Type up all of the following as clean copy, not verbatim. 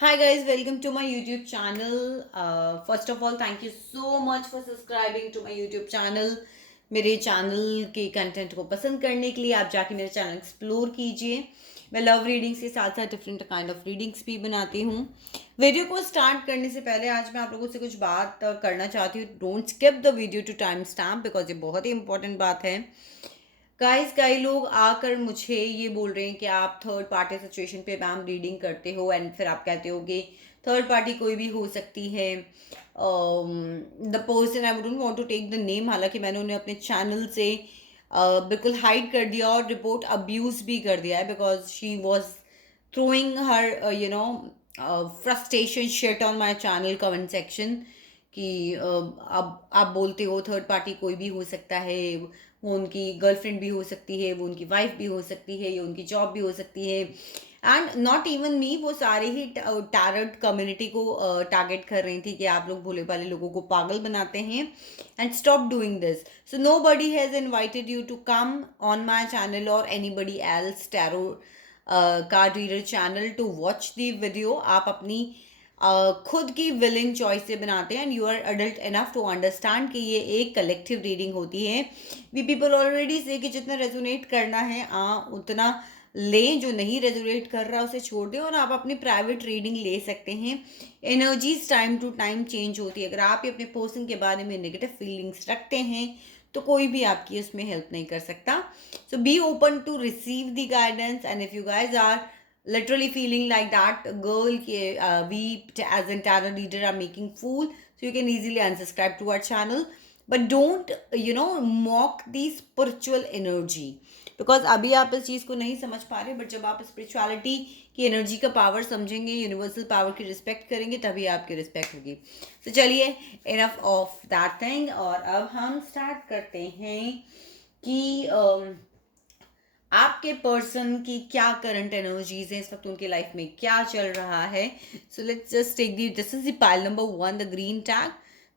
Hi guys, welcome to my YouTube channel. First of all, thank you so much for subscribing to my YouTube channel. मेरे channel के content को पसंद करने के लिए आप जाके मेरे चैनल एक्सप्लोर कीजिए. मैं लव रीडिंग्स के साथ साथ डिफरेंट काइंड ऑफ रीडिंग्स भी बनाती हूँ. वीडियो को स्टार्ट करने से पहले आज मैं आप लोगों से कुछ बात करना चाहती हूँ. Don't skip the video to time stamp because ये बहुत ही इंपॉर्टेंट बात है. गाइस कई लोग आकर मुझे ये बोल रहे हैं कि आप थर्ड पार्टी सिचुएशन पे मैम रीडिंग करते हो एंड फिर आप कहते हो कि थर्ड पार्टी कोई भी हो सकती है. The person I wouldn't want to take the name, हालांकि मैंने उन्हें अपने चैनल से बिल्कुल हाइड कर दिया और रिपोर्ट अब्यूज भी कर दिया है because she was throwing her frustration shit on my channel comment section कि अब आप बोलते हो थर्ड पार्टी कोई भी हो सकता है, वो उनकी गर्लफ्रेंड भी हो सकती है, वो उनकी वाइफ भी हो सकती है, या उनकी जॉब भी हो सकती है. एंड नॉट इवन मी, वो सारे ही टैरट कम्युनिटी को टारगेट कर रही थी कि आप लोग भोले भाले लोगों को पागल बनाते हैं and stop doing this. So nobody has invited you to come on my channel और anybody else tarot card reader channel to watch the video. आप अपनी खुद की विलिंग चॉइस से बनाते हैं and you are adult enough to understand कि ये एक कलेक्टिव रीडिंग होती है. वी पीपल ऑलरेडी से कि जितना रेजोनेट करना है उतना लें, जो नहीं रेजोनेट कर रहा उसे छोड़ दें और आप अपनी प्राइवेट रीडिंग ले सकते हैं. Energies time to time change होती है. अगर आप अपने पर्सन के बारे में नेगेटिव फीलिंग्स रखते हैं तो कोई भी आपकी उसमें हेल्प नहीं कर सकता. So be open to receive the guidance and if you guys are literally feeling like that girl we as an tarot reader are making fool, so you can easily unsubscribe to our channel. But don't mock the spiritual energy because अभी आप इस चीज़ को नहीं समझ पा रहे, but जब आप स्पिरिचुअलिटी की एनर्जी का पावर समझेंगे, यूनिवर्सल पावर की रिस्पेक्ट करेंगे, तभी आपकी रिस्पेक्ट होगी. तो चलिए, इनफ ऑफ दैट थिंग, और अब हम स्टार्ट करते हैं कि आपके पर्सन की क्या करंट एनर्जीज हैं इस वक्त, उनके लाइफ में क्या चल रहा है. So let's just take the, this is the pile number 1, the green tag.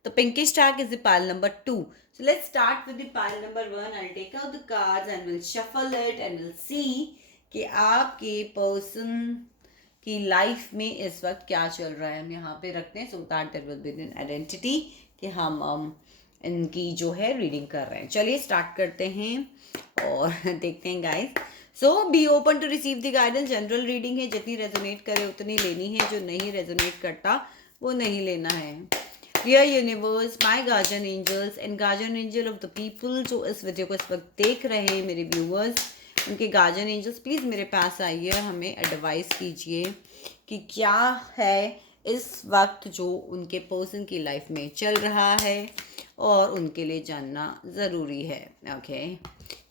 The pinkish tag is the pile number 2. So let's start with the pile number 1. I'll take out the cards and we'll shuffle it and we'll see कि आपके person की life में इस वक्त क्या चल रहा है. हम यहाँ पे रखते हैं so that there will be an identity कि हम इनकी जो है रीडिंग कर रहे हैं. चलिए स्टार्ट करते हैं और देखते हैं guys. So be open to receive the guidance. General reading है, जितनी रेजोनेट करे उतनी लेनी है, जो नहीं रेजोनेट करता वो नहीं लेना है. Dear universe, my guardian angels and guardian angel of the people जो इस वीडियो को इस वक्त देख रहे हैं, मेरे व्यूअर्स, उनके गार्जियन एंजल्स प्लीज़ मेरे पास आइए, हमें एडवाइस कीजिए कि क्या है इस वक्त जो उनके पर्सन की लाइफ में चल रहा है और उनके लिए जानना ज़रूरी है. ओके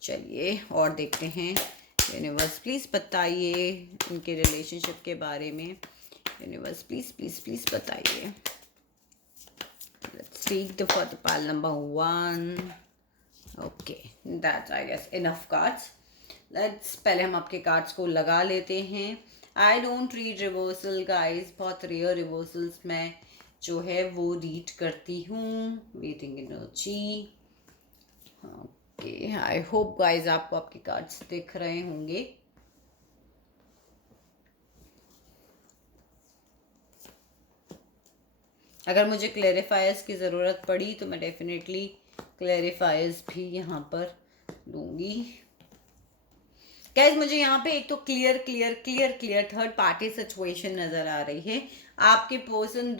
चलिए और देखते हैं. यूनिवर्स प्लीज़ बताइए उनके रिलेशनशिप के बारे में. यूनिवर्स प्लीज़ प्लीज़ प्लीज़ बताइए. Let's take for the pile number 1. Okay, that's I guess enough cards. Let's पहले हम आपके कार्ड्स को लगा लेते हैं. I don't read reversal guys, बहुत रेयर रिवर्सल्स मैं जो है वो रीड करती हूँ. Waiting energy. Okay, I hope guys आपको आपके कार्ड्स दिख रहे होंगे. अगर मुझे क्लैरिफायर्स की ज़रूरत पड़ी तो मैं डेफिनेटली क्लैरिफायर्स भी यहाँ पर लूँगी. गाइस मुझे यहाँ पे एक तो क्लियर थर्ड पार्टी सिचुएशन नज़र आ रही है. आपके पर्सन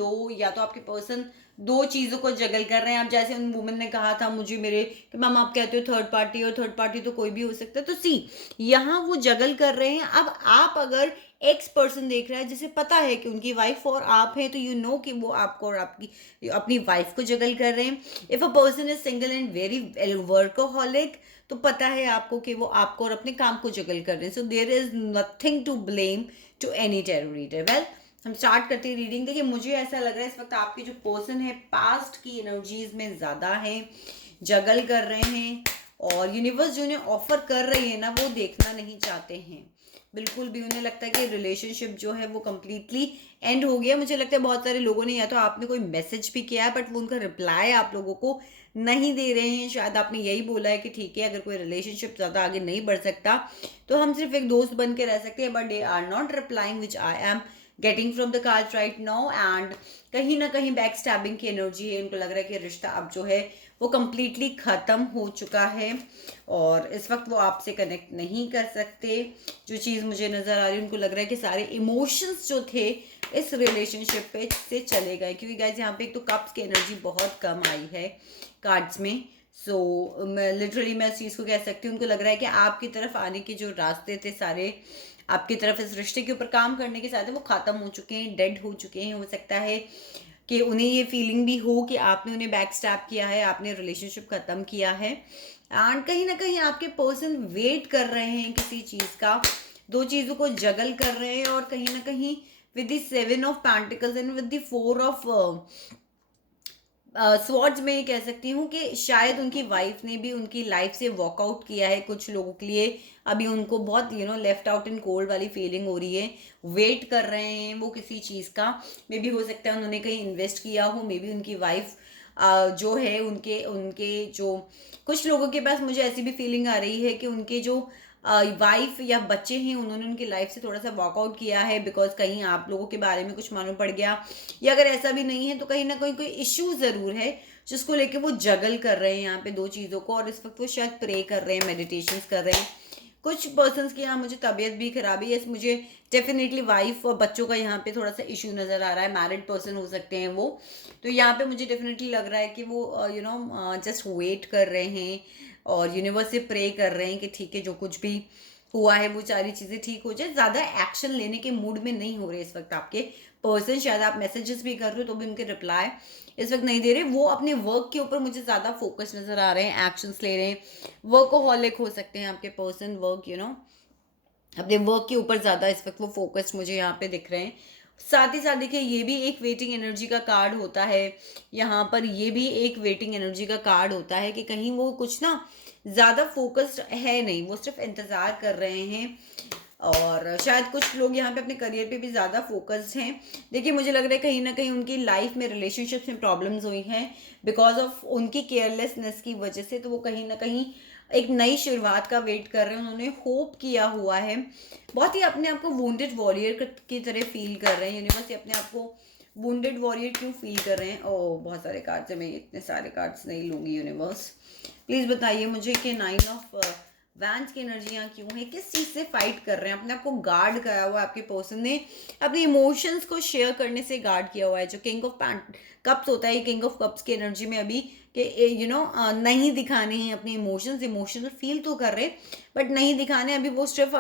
आपके पर्सन दो चीज़ों को जगल कर रहे हैं. आप जैसे उन वुमेन ने कहा था मुझे मेरे कि मैम आप कहते हो थर्ड पार्टी, और थर्ड पार्टी तो कोई भी हो सकता है. तो सी यहाँ वो जगल कर रहे हैं. अब आप अगर एक्स पर्सन देख रहा है जिसे पता है कि उनकी वाइफ और आप हैं, तो यू नो कि वो आपको और आपकी अपनी वाइफ को जगल कर रहे हैं. If a person is single and very workaholic, तो पता है आपको कि वो आपको और अपने काम को जगल कर रहे हैं. So there is nothing to blame to any tarot reader. Well, हम स्टार्ट करते हैं रीडिंग. देखिए मुझे ऐसा लग रहा है इस वक्त आपके जो पर्सन है पास्ट की एनर्जीज में ज़्यादा है, जगल कर रहे हैं, और यूनिवर्स जो उन्हें ऑफर कर रही है ना वो देखना नहीं चाहते हैं बिल्कुल भी. उन्हें लगता है कि रिलेशनशिप जो है वो कम्प्लीटली एंड हो गया. मुझे लगता है बहुत सारे लोगों ने, या तो आपने कोई मैसेज भी किया है बट वो उनका रिप्लाई आप लोगों को नहीं दे रहे हैं. शायद आपने यही बोला है कि ठीक है अगर कोई रिलेशनशिप ज़्यादा आगे नहीं बढ़ सकता तो हम सिर्फ एक दोस्त बन के रह सकते हैं, but they are not replying which I am getting from the card right now, and कहीं ना कहीं बैक स्टैबिंग की एनर्जी है। उनको लग रहा है कि रिश्ता अब जो है वो कम्प्लीटली ख़त्म हो चुका है और इस वक्त वो आपसे कनेक्ट नहीं कर सकते। जो चीज़ मुझे नज़र आ रही है, उनको लग रहा है कि सारे इमोशंस जो थे इस रिलेशनशिप पे से चले गए, क्योंकि गाइस यहाँ पे एक तो कप्स की एनर्जी बहुत कम आई है कार्ड्स में। सो मैं लिटरली मैं इस चीज़ को कह सकती हूँ, उनको लग रहा है कि आपकी तरफ आने के जो रास्ते थे सारे, आपकी तरफ इस रिश्ते के ऊपर काम करने के साथ वो ख़त्म हो चुके हैं, डेड हो चुके हैं। हो सकता है कि उन्हें ये फीलिंग भी हो कि आपने उन्हें बैक स्टैप किया है, आपने रिलेशनशिप ख़त्म किया है, एंड कहीं ना कहीं आपके पर्सन वेट कर रहे हैं किसी चीज़ का, दो चीज़ों को जगल कर रहे हैं। और कहीं ना कहीं with the 7 of pentacles and with the 4 of swords में कह सकती हूँ कि शायद उनकी वाइफ ने भी उनकी लाइफ से वॉकआउट किया है कुछ लोगों के लिए। अभी उनको बहुत लेफ्ट आउट इन कोल्ड वाली फीलिंग हो रही है, वेट कर रहे हैं वो किसी चीज़ का। मे बी हो सकता है उन्होंने कहीं इन्वेस्ट किया हो, मे बी उनकी वाइफ जो है उनके उनके जो कुछ लोगों के पास मुझे ऐसी भी फीलिंग आ रही है कि उनके जो वाइफ या बच्चे हैं उन्होंने उनकी लाइफ से थोड़ा सा वॉकआउट किया है, बिकॉज कहीं आप लोगों के बारे में कुछ मालूम पड़ गया, या अगर ऐसा भी नहीं है तो कहीं ना कहीं कोई इश्यू ज़रूर है जिसको लेके वो जगल कर रहे हैं यहाँ पे दो चीज़ों को। और इस वक्त वो शायद प्रे कर रहे हैं, मेडिटेशंस कर रहे हैं। कुछ पर्सन्स की यहाँ मुझे तबीयत भी खराब है, मुझे डेफिनेटली वाइफ और बच्चों का यहाँ पे थोड़ा सा इशू नज़र आ रहा है, मैरिड पर्सन हो सकते हैं वो। तो यहाँ पे मुझे डेफिनेटली लग रहा है कि वो जस्ट वेट कर रहे हैं और यूनिवर्स से प्रे कर रहे हैं कि ठीक है, जो कुछ भी हुआ है वो सारी चीज़ें ठीक हो जाए। ज़्यादा एक्शन लेने के मूड में नहीं हो रहे इस वक्त आपके पर्सन। शायद आप मैसेजेस भी कर रहे हो तो भी उनके रिप्लाई इस वक्त नहीं दे रहे, वो अपने वर्क के ऊपर मुझे ज़्यादा फोकस नज़र आ रहे हैं, एक्शंस ले रहे हैं। वर्कोहॉलिक हो सकते हैं आपके पर्सन, अपने वर्क के ऊपर ज़्यादा इस वक्त वो फोकस्ड मुझे यहाँ पे दिख रहे हैं। साथ ही साथ देखिए, ये भी एक वेटिंग एनर्जी का कार्ड होता है यहाँ पर, ये भी एक वेटिंग एनर्जी का कार्ड होता है कि कहीं वो कुछ ना ज़्यादा फोकस्ड है नहीं, वो सिर्फ इंतज़ार कर रहे हैं। और शायद कुछ लोग यहाँ पे अपने करियर पे भी ज़्यादा फोकस्ड हैं। देखिए, मुझे लग रहा है कहीं ना कहीं उनकी लाइफ में रिलेशनशिप्स में प्रॉब्लम्स हुई हैं बिकॉज ऑफ उनकी केयरलेसनेस की वजह से। तो वो कहीं ना कहीं एक नई शुरुआत का वेट कर रहे हैं, उन्होंने होप किया हुआ है। बहुत ही अपने आप को वुंडेड वॉरियर की तरह फील कर रहे हैं। यूनिवर्स अपने आप को वुंडेड वॉरियर क्यों फील कर रहे हैं? ओह, बहुत सारे कार्ड्स हैं, मैं इतने सारे कार्ड्स नहीं लूँगी। यूनिवर्स प्लीज़ बताइए मुझे कि 9 ऑफ वैंस की एनर्जी यहाँ क्यों है, किस चीज़ से फाइट कर रहे हैं? अपने आप को गार्ड करा हुआ है आपके पर्सन ने, अपने इमोशंस को शेयर करने से गार्ड किया हुआ है। जो किंग ऑफ कप्स होता है, किंग ऑफ कप्स की एनर्जी में अभी कि नहीं दिखाने हैं अपने इमोशंस, इमोशनल फील तो कर रहे बट नहीं दिखाने। अभी वो सिर्फ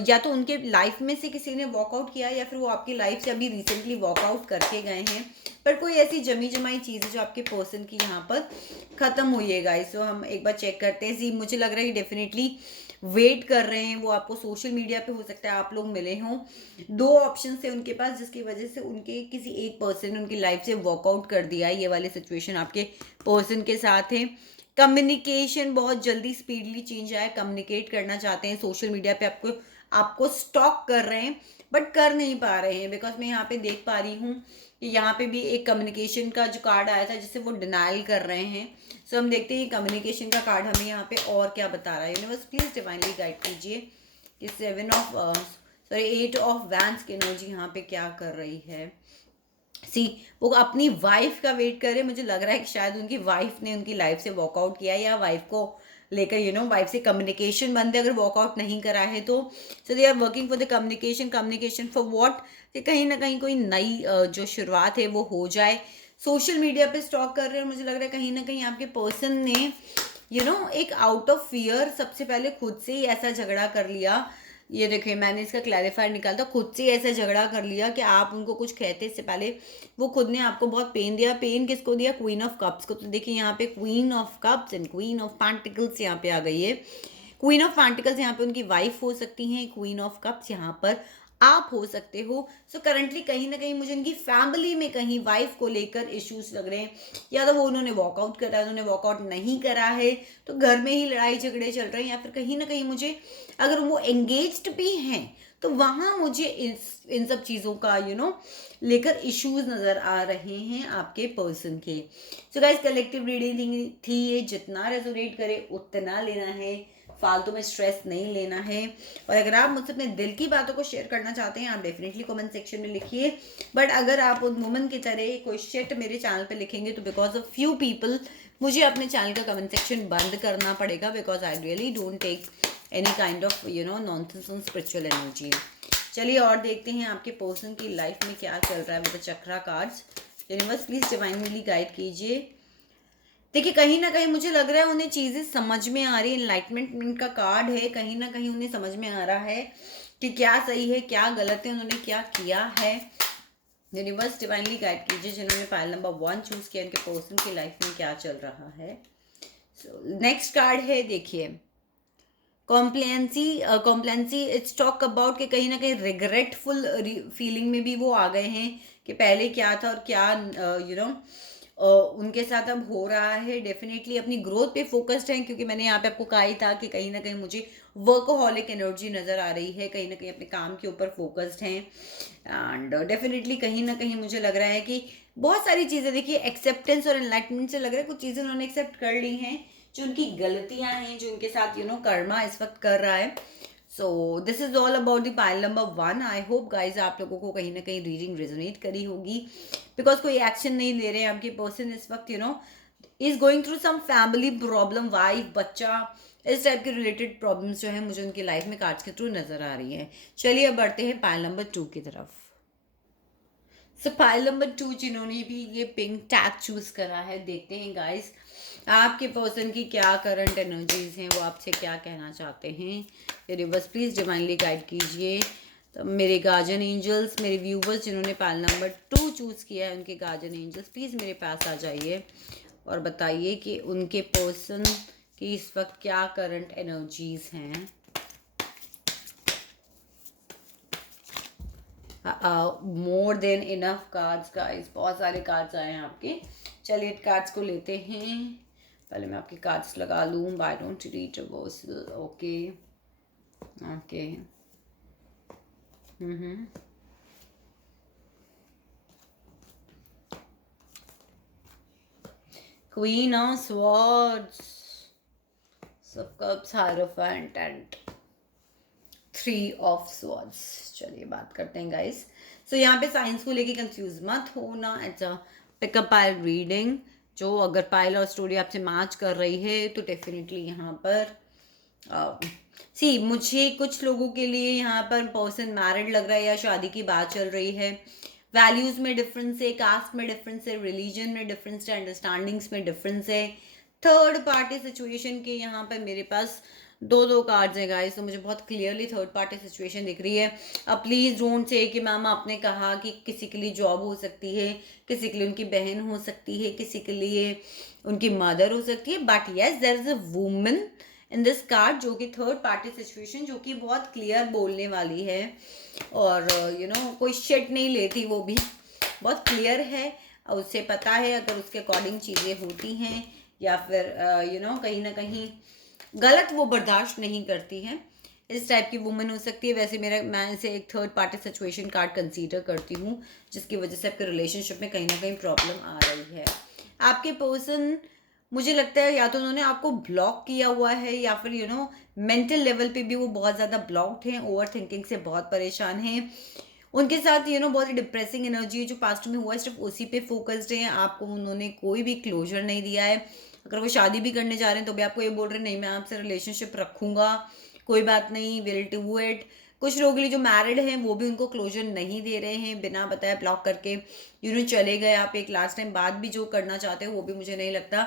या तो उनके लाइफ में से किसी ने वॉकआउट किया या फिर वो आपकी लाइफ से अभी रिसेंटली वॉकआउट करके गए हैं, पर कोई ऐसी जमी जमाई चीज़ है जो आपके पर्सन की यहाँ पर ख़त्म हुई है गाइस। तो हम एक बार चेक करते हैं। जी, मुझे लग रहा है कि डेफिनेटली वेट कर रहे हैं वो आपको। सोशल मीडिया पे हो सकता है आप लोग मिले हों, दो ऑप्शन थे उनके पास जिसकी वजह से उनके किसी एक पर्सन ने उनकी लाइफ से वॉकआउट कर दिया है। ये वाली सिचुएशन आपके पर्सन के साथ है। कम्युनिकेशन बहुत जल्दी स्पीडली चेंज आया, कम्युनिकेट करना चाहते हैं, सोशल मीडिया पे आपको आपको स्टॉक कर रहे हैं बट कर नहीं पा रहे हैं। बिकॉज मैं यहाँ पे देख पा रही हूँ कि यहाँ पे भी एक कम्युनिकेशन का जो कार्ड आया था जिससे वो डिनाइल कर रहे हैं। सो हम देखते हैं कम्युनिकेशन का कार्ड हमें यहाँ पे और क्या बता रहा है। यूनिवर्स प्लीज डिवाइनली गाइड कीजिए कि 8 ऑफ वैंस की एनर्जी यहाँ पे क्या कर रही है। वो अपनी वाइफ का वेट कर रहे हैं। मुझे लग रहा है कि शायद उनकी वाइफ ने उनकी लाइफ से वॉकआउट किया या वाइफ को लेकर वाइफ से कम्युनिकेशन बंद है अगर वॉकआउट नहीं करा है तो। So they are working for the communication for what, कि कहीं ना कहीं कोई नई जो शुरुआत है वो हो जाए। सोशल मीडिया पे स्टॉक कर रहे हैं। मुझे लग रहा है कहीं ना कहीं आपके पर्सन ने एक आउट ऑफ फियर सबसे पहले खुद से ही ऐसा झगड़ा कर लिया। ये देखिए, मैंने इसका क्लैरिफायर निकाला था, खुद से ऐसा झगड़ा कर लिया कि आप उनको कुछ कहते इससे पहले वो खुद ने आपको बहुत पेन दिया। पेन किसको दिया? क्वीन ऑफ कप्स को। तो देखिए यहाँ पे queen of cups and queen of pentacles यहाँ पे आ गई है। क्वीन ऑफ पेंटिकल्स यहाँ पे उनकी वाइफ हो सकती हैं, क्वीन ऑफ कप्स यहाँ पर आप हो सकते हो। सो करंटली कहीं ना कहीं मुझे उनकी फैमिली में कहीं वाइफ को लेकर इश्यूज लग रहे हैं। या तो वो उन्होंने वॉकआउट करा है, उन्होंने वॉकआउट नहीं करा है तो घर में ही लड़ाई झगड़े चल रहे हैं, या फिर कहीं ना कहीं मुझे अगर वो एंगेज्ड भी हैं तो वहाँ मुझे इन सब चीज़ों का लेकर इश्यूज नज़र आ रहे हैं आपके पर्सन के। सो गाइस, कलेक्टिव रीडिंग थी ये, जितना रेजोनेट करे उतना लेना है। फालतू में स्ट्रेस नहीं लेना है। और अगर आप मुझसे अपने दिल की बातों को शेयर करना चाहते हैं, आप डेफिनेटली कमेंट सेक्शन में लिखिए। बट अगर आप उन वुमन की तरह कोई शिट मेरे चैनल पे लिखेंगे तो बिकॉज ऑफ फ्यू पीपल मुझे अपने चैनल का कमेंट सेक्शन बंद करना पड़ेगा, because I really don't take any kind of nonsense on spiritual energy. चलिए और देखते हैं आपके पर्सन की लाइफ में क्या चल रहा है with the chakra cards. Universe please divinely guide कीजिए। देखिए कहीं ना कहीं मुझे लग रहा है उन्हें चीज़ें समझ में आ रही है। एनलाइटमेंट का कार्ड है, कहीं ना कहीं उन्हें समझ में आ रहा है कि क्या सही है क्या गलत है, उन्होंने क्या किया है। यूनिवर्स डिवाइनली गाइड कीजिए जिन्होंने पाइल नंबर 1 चूज किया, उनके पर्सन की लाइफ में क्या चल रहा है। नेक्स्ट कार्ड है, देखिए कॉम्प्लेंसी इट्स टॉक अबाउट कि कहीं ना कहीं रिग्रेटफुल फीलिंग में भी वो आ गए हैं कि पहले क्या था और क्या उनके साथ अब हो रहा है। डेफिनेटली अपनी ग्रोथ पे फोकस्ड हैं, क्योंकि मैंने यहाँ पे आपको कहा ही था कि कहीं ना कहीं मुझे वर्कोहॉलिक एनर्जी नज़र आ रही है, कहीं ना कहीं अपने काम के ऊपर फोकस्ड हैं। एंड डेफिनेटली कहीं ना कहीं मुझे लग रहा है कि बहुत सारी चीज़ें, देखिए एक्सेप्टेंस और एनलाइटमेंट से लग रहा है कुछ चीज़ें उन्होंने एक्सेप्ट कर ली हैं जो उनकी गलतियां हैं, जो उनके साथ कर्मा इस वक्त कर रहा है। So this is all about the pile number 1। I hope guys आप लोगों को कहीं ना कहीं रीडिंग रेजोनेट करी होगी, बिकॉज कोई एक्शन नहीं ले रहे हैं आपके पर्सन इस वक्त। Is going through some family problem, wife बच्चा, इस टाइप के रिलेटेड प्रॉब्लम्स जो है मुझे उनकी लाइफ में कार्ड्स के थ्रू नजर आ रही है। चलिए अब बढ़ते हैं पाइल नंबर 2 की तरफ। सो पाइल नंबर 2 जिन्होंने भी ये पिंक टैग चूज करा है, देखते हैं गाइस आपके पर्सन की क्या करंट एनर्जीज हैं, वो आपसे क्या कहना चाहते हैं। यूनिवर्स प्लीज डिवाइनली गाइड कीजिए। तो मेरे गार्जियन एंजल्स, मेरे व्यूवर्स जिन्होंने पाइल नंबर 2 चूज किया है, उनके गार्जियन एंजल्स प्लीज मेरे पास आ जाइए और बताइए कि उनके पर्सन की इस वक्त क्या करंट एनर्जीज हैं। More than enough cards guys, बहुत सारे कार्ड्स आए हैं आपके। चलिए कार्ड्स को लेते हैं। पहले मैं आपके कार्ड्स लगा लूँ। By don't read reversal. Okay okay queen of swords, cups, hierophant and 3 of swords. चलिए बात करते हैं गाइस। सो यहाँ पे साइंस को लेके कंफ्यूज मत होना। It's a pickup pile reading. जो अगर पाइल और स्टोरी आपसे मैच कर रही है तो डेफिनेटली यहाँ पर मुझे कुछ लोगों के लिए यहाँ पर पर्सन मैरिड लग रहा है या शादी की बात चल रही है। वैल्यूज में डिफरेंस है, कास्ट में डिफरेंस है, रिलीजन में डिफरेंस है, अंडरस्टैंडिंग्स में डिफरेंस है। थर्ड पार्टी सिचुएशन के यहाँ पर मेरे पास दो कार्ड्स हैं गाइस, तो मुझे बहुत क्लियरली थर्ड पार्टी सिचुएशन दिख रही है। अब प्लीज डोंट से कि मैम आपने कहा कि किसी के लिए जॉब हो सकती है, किसी के लिए उनकी बहन हो सकती है, किसी के लिए उनकी मदर हो सकती है, but yes there is a woman in this card जो कि थर्ड पार्टी सिचुएशन, जो कि बहुत क्लियर बोलने वाली है और कोई शिट नहीं लेती, वो भी बहुत क्लियर है और उससे पता है अगर उसके अकॉर्डिंग चीज़ें होती हैं या फिर कहीं ना कहीं गलत वो बर्दाश्त नहीं करती है। इस टाइप की वुमन हो सकती है। वैसे मैं इसे एक third party situation card consider करती हूँ, जिसकी वजह से आपके रिलेशनशिप में कहीं ना कहीं प्रॉब्लम आ रही है। आपके पर्सन, मुझे लगता है या तो उन्होंने आपको ब्लॉक किया हुआ है या फिर मेंटल लेवल पे भी वो बहुत ज़्यादा ब्लॉक्ड हैं, ओवर थिंकिंग से बहुत परेशान हैं। उनके साथ बहुत ही डिप्रेसिंग एनर्जी है जो पास्ट में हुआ है, सिर्फ उसी पे फोकस्ड है। आपको उन्होंने कोई भी क्लोजर नहीं दिया है। अगर वो शादी भी करने जा रहे हैं तो भी आपको ये बोल रहे हैं नहीं मैं आपसे रिलेशनशिप रखूंगा, कोई बात नहीं, विल डू इट। कुछ लोग जो मैरिड हैं वो भी उनको क्लोजर नहीं दे रहे हैं, बिना बताए ब्लॉक करके चले गए। आप एक लास्ट टाइम बात भी जो करना चाहते हो वो भी मुझे नहीं लगता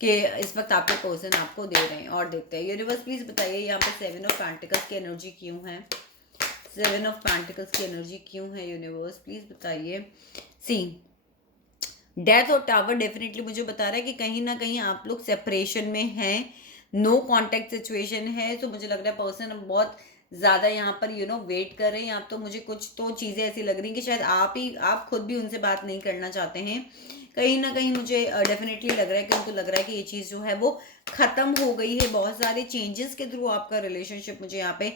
कि इस वक्त आपके पर्सन आपको दे रहे हैं। और देखते हैं यूनिवर्स प्लीज बताइए यहाँ पे 7 ऑफ पेंटिकल्स की एनर्जी क्यों है। 7 ऑफ पेंटिकल्स की एनर्जी क्यों है यूनिवर्स प्लीज बताइए। डेथ और टावर डेफिनेटली मुझे बता रहा है कि कहीं ना कहीं आप लोग सेपरेशन में हैं, नो कांटेक्ट सिचुएशन है। तो मुझे लग रहा है पर्सन बहुत ज़्यादा यहाँ पर वेट कर रहे हैं आप। तो मुझे कुछ तो चीज़ें ऐसी लग रही हैं कि शायद आप खुद भी उनसे बात नहीं करना चाहते हैं। कहीं ना कहीं मुझे डेफिनेटली लग रहा है कि उनको लग रहा है कि ये चीज़ जो है वो ख़त्म हो गई है। बहुत सारे चेंजेस के थ्रू आपका रिलेशनशिप मुझे यहाँ पे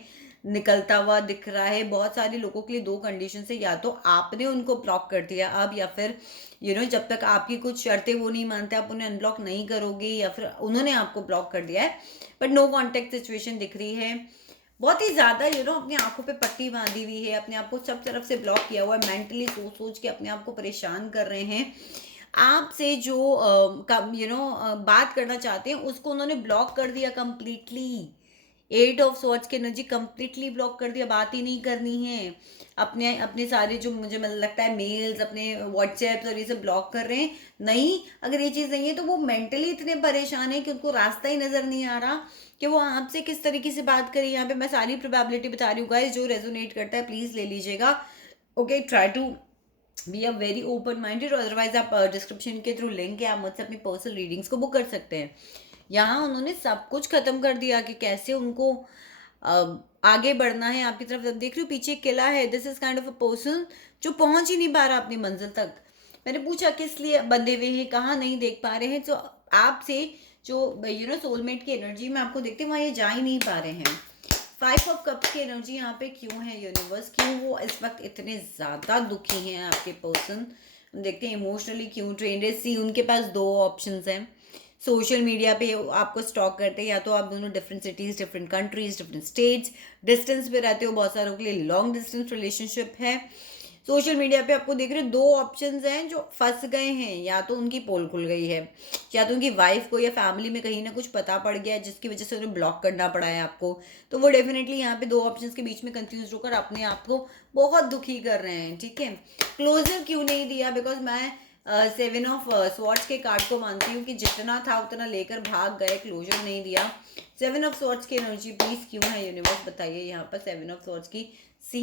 निकलता हुआ दिख रहा है। बहुत सारे लोगों के लिए दो कंडीशन है, या तो आपने उनको ब्लॉक कर दिया अब, या फिर जब तक आपकी कुछ शर्तें वो नहीं मानते आप उन्हें अनब्लॉक नहीं करोगे, या फिर उन्होंने आपको ब्लॉक कर दिया है। बट नो कॉन्टेक्ट सिचुएशन दिख रही है। बहुत ही ज़्यादा अपनी आंखों पे पट्टी बांधी हुई है, अपने आप को सब तरफ से ब्लॉक किया हुआ है, मेंटली सोच सोच के अपने आप को परेशान कर रहे हैं। आपसे जो बात करना चाहते हैं उसको उन्होंने ब्लॉक कर दिया कंप्लीटली। 8 ऑफ स्वॉर्ड्स की एनर्जी कंप्लीटली ब्लॉक कर दिया, बात ही नहीं करनी है। अपने अपने सारे जो मुझे लगता है मेल्स, अपने व्हाट्सएप और ये सब ब्लॉक कर रहे हैं। नहीं, अगर ये चीज़ नहीं है तो वो मेंटली इतने परेशान है कि उनको रास्ता ही नज़र नहीं आ रहा कि वो आपसे किस तरीके से बात करें। यहाँ पे मैं सारी प्रोबेबिलिटी बता रही हूँ गाइस, जो रेजोनेट करता है प्लीज़ ले लीजिएगा। Okay, try to be a very open minded, otherwise आप डिस्क्रिप्शन के थ्रू लिंक है, आप मुझसे अपनी पर्सनल रीडिंग्स को बुक कर सकते हैं। यहाँ उन्होंने सब कुछ खत्म कर दिया कि कैसे उनको आगे बढ़ना है आपकी तरफ। देख रही हूँ पीछे किला है। This is kind of a person जो पहुंच ही नहीं पा रहा अपनी मंजिल तक। मैंने पूछा किस लिए बंधे हुए हैं, कहाँ नहीं देख पा रहे हैं, तो आपसे जो सोलमेट की एनर्जी में आपको देखते हैं वहाँ ये जा ही नहीं पा रहे हैं। 5 ऑफ कप्स की एनर्जी यहाँ पे क्यों है यूनिवर्स, क्यों वो इस वक्त इतने ज़्यादा दुखी हैं आपके पर्सन। हम देखते हैं इमोशनली क्यों ट्रेंड है। सी, उनके पास दो ऑप्शंस हैं। सोशल मीडिया पे आपको स्टॉक करते हैं, या तो आप दोनों different cities, different countries, different states, distance पे रहते हो। बहुत सारों के लिए लॉन्ग डिस्टेंस रिलेशनशिप है। सोशल मीडिया पे आपको देख रहे हो दो ऑप्शंस हैं जो फंस गए हैं। या तो उनकी पोल खुल गई है, या तो उनकी वाइफ को या फैमिली में कहीं ना कुछ पता पड़ गया है जिसकी वजह से उन्हें ब्लॉक करना पड़ा है आपको। तो वो डेफिनेटली यहाँ पे दो ऑप्शंस के बीच में कंफ्यूज होकर अपने आप को बहुत दुखी कर रहे हैं। ठीक है, क्लोजर क्यों नहीं दिया? बिकॉज मैं 7 ऑफ स्वॉर्ड्स के कार्ड को मानती हूँ कि जितना था उतना लेकर भाग गए, क्लोजर नहीं दिया। 7 ऑफ स्वॉर्ड्स की एनर्जी प्लीज क्यों है यूनिवर्स, बताइए यहाँ पर 7 ऑफ स्वॉर्ड्स की। सी,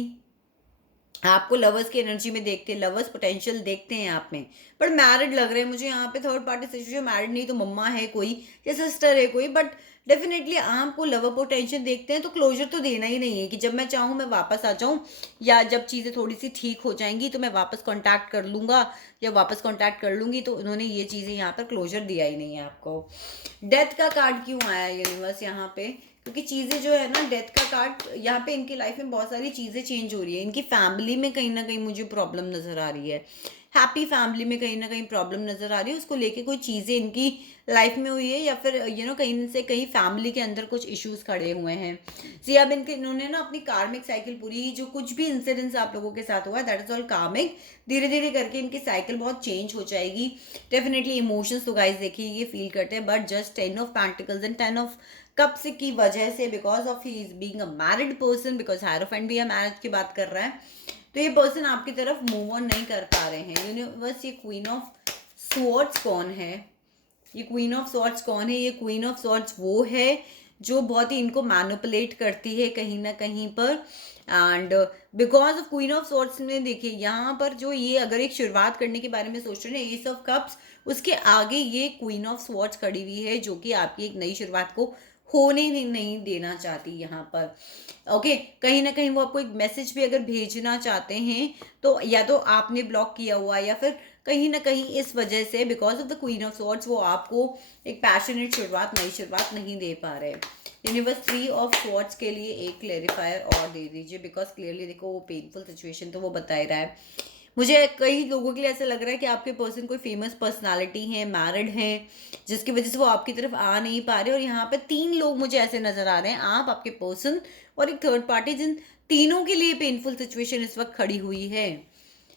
आपको लवर्स की एनर्जी में देखते हैं, लवर्स पोटेंशियल देखते हैं आप में, पर मैरिड लग रहे हैं मुझे यहाँ पे। थर्ड पार्टी सिचुएशन, मैरिड नहीं तो मम्मा है कोई या सिस्टर है कोई, बट डेफिनेटली आपको लवर पोटेंशियल देखते हैं। तो क्लोजर तो देना ही नहीं है कि जब मैं चाहूँ मैं वापस आ जाऊँ, या जब चीज़ें थोड़ी सी ठीक हो जाएंगी तो मैं वापस कॉन्टैक्ट कर लूँगा या वापस कॉन्टैक्ट कर लूँगी। तो उन्होंने ये चीज़ें यहाँ पर क्लोजर दिया ही नहीं है आपको। डेथ का कार्ड क्यों आया यूनिवर्स यहाँ पे? क्योंकि चीज़ें जो है ना, डेथ का कार्ड यहाँ पे इनकी लाइफ में बहुत सारी चीज़ें चेंज हो रही है। इनकी फैमिली में कहीं ना कहीं मुझे प्रॉब्लम नज़र आ रही है। हैप्पी फैमिली में कहीं ना कहीं प्रॉब्लम नज़र आ रही है। उसको लेके कोई चीज़ें इनकी लाइफ में हुई है, या फिर कहीं से कहीं फैमिली के अंदर कुछ इश्यूज खड़े हुए हैं। जी, अब इन्होंने ना अपनी कार्मिक साइकिल पूरी, जो कुछ भी इंसिडेंट्स आप लोगों के साथ हुआ है दैट इज ऑल कार्मिक। धीरे धीरे करके इनकी साइकिल बहुत चेंज हो जाएगी। डेफिनेटली इमोशंस तो गाइस देखिए ये फील करते हैं, but just 10 of pentacles and 10 of cups की वजह से, because of he is being a married person, because hierophant भी है मैरिज की बात कर रहा है, तो ये पर्सन आपकी तरफ मूव ऑन नहीं कर पा रहे हैं। यूनिवर्स, ये क्वीन ऑफ स्वॉर्ड्स कौन है? ये क्वीन ऑफ स्वॉर्ड्स कौन है? ये क्वीन ऑफ स्वॉर्ड्स वो है जो बहुत ही इनको मैनिपुलेट करती है कहीं ना कहीं पर। And because of queen of swords में देखिए यहाँ पर जो ये अगर एक शुरुआत करने के बारे में सोच रहे हैं, एस ऑफ कप्स, उसके आगे ये क्वीन ऑफ स्वॉर्ड्स खड़ी हुई है जो कि आपकी एक नई शुरुआत को होने नहीं देना चाहती यहाँ पर। ओके, कहीं ना कहीं वो आपको एक मैसेज भी अगर भेजना चाहते हैं तो या तो आपने ब्लॉक किया हुआ, या फिर कहीं ना कहीं इस वजह से because of the queen of swords वो आपको एक पैशनेट शुरुआत, नई शुरुआत नहीं दे पा रहे। यूनिवर्स, 3 ऑफ स्वॉर्ड्स के लिए एक क्लेरिफायर और दे दीजिए, बिकॉज क्लियरली देखो वो पेनफुल सिचुएशन तो वो बता ही रहा है। मुझे कई लोगों के लिए ऐसा लग रहा है कि आपके पर्सन कोई फेमस पर्सनालिटी है, मैरिड है, जिसकी वजह से वो आपकी तरफ आ नहीं पा रहे। और यहाँ पे 3 लोग मुझे ऐसे नजर आ रहे हैं, आप, आपके पर्सन और एक थर्ड पार्टी, जिन तीनों के लिए पेनफुल सिचुएशन इस वक्त खड़ी हुई है,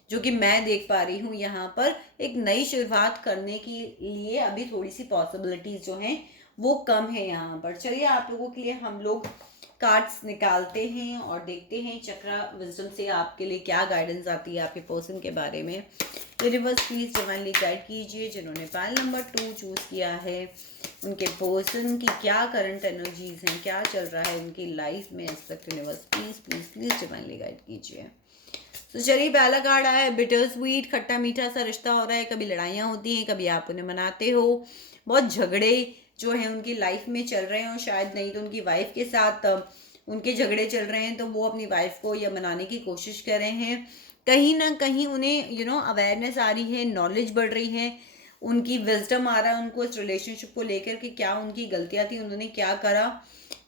जो कि मैं देख पा रही हूँ यहाँ पर। एक नई शुरुआत करने के लिए अभी थोड़ी सी पॉसिबिलिटीज जो हैं वो कम है यहाँ पर। चलिए आप लोगों के लिए हम लोग कार्ड्स निकालते हैं और देखते हैं चक्रा विजडम से आपके लिए क्या गाइडेंस आती है आपके पर्सन के बारे में। यूनिवर्स प्लीज डिवाइनली गाइड कीजिए। जिन्होंने फाइल नंबर 2 चूज किया है, उनके पर्सन की क्या करंट एनर्जीज हैं, क्या चल रहा है उनकी लाइफ में इस वक्त। Universe please please please divinely guide कीजिए। तो चलिए पहला कार्ड आया है बिटर स्वीट, खट्टा मीठा सा रिश्ता हो रहा है। कभी लड़ाइयाँ होती हैं, कभी आप उन्हें मनाते हो। बहुत झगड़े जो है उनकी लाइफ में चल रहे हैं, और शायद नहीं तो उनकी वाइफ के साथ उनके झगड़े चल रहे हैं, तो वो अपनी वाइफ को या मनाने की कोशिश कर रहे हैं। कहीं ना कहीं उन्हें अवेयरनेस आ रही है, नॉलेज बढ़ रही है, उनकी विजडम आ रहा है उनको इस रिलेशनशिप को लेकर कि क्या उनकी गलतियां थी, उन्होंने क्या करा।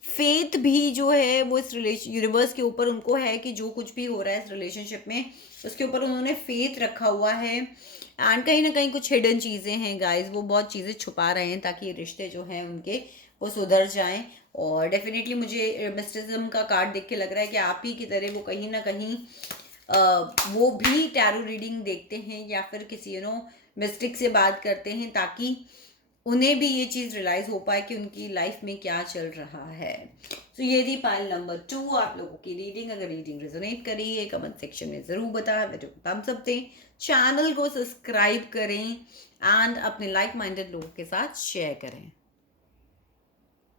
फेथ भी जो है वो इस यूनिवर्स के ऊपर उनको है कि जो कुछ भी हो रहा है इस रिलेशनशिप में उसके ऊपर उन्होंने फेथ रखा हुआ है। एंड कहीं ना कहीं कुछ हिडन चीज़ें हैं गाइस, वो बहुत चीज़ें छुपा रहे हैं ताकि ये रिश्ते जो हैं उनके वो सुधर जाएं। और डेफिनेटली मुझे मिस्टिज्म का कार्ड देख के लग रहा है कि आप ही की तरह वो कहीं ना कहीं वो भी टैरो रीडिंग देखते हैं या फिर किसी मिस्टिक से बात करते हैं ताकि उन्हें भी ये चीज़ रियलाइज़ हो पाए कि उनकी लाइफ में क्या चल रहा है। तो ये थी पाइल नंबर 2 आप लोगों की रीडिंग। अगर रीडिंग रेजोनेट करी है कमेंट सेक्शन में ज़रूर बताएं, वीडियो को थम्स अप दें, चैनल को सब्सक्राइब करें एंड अपने लाइक माइंडेड लोगों के साथ शेयर करें।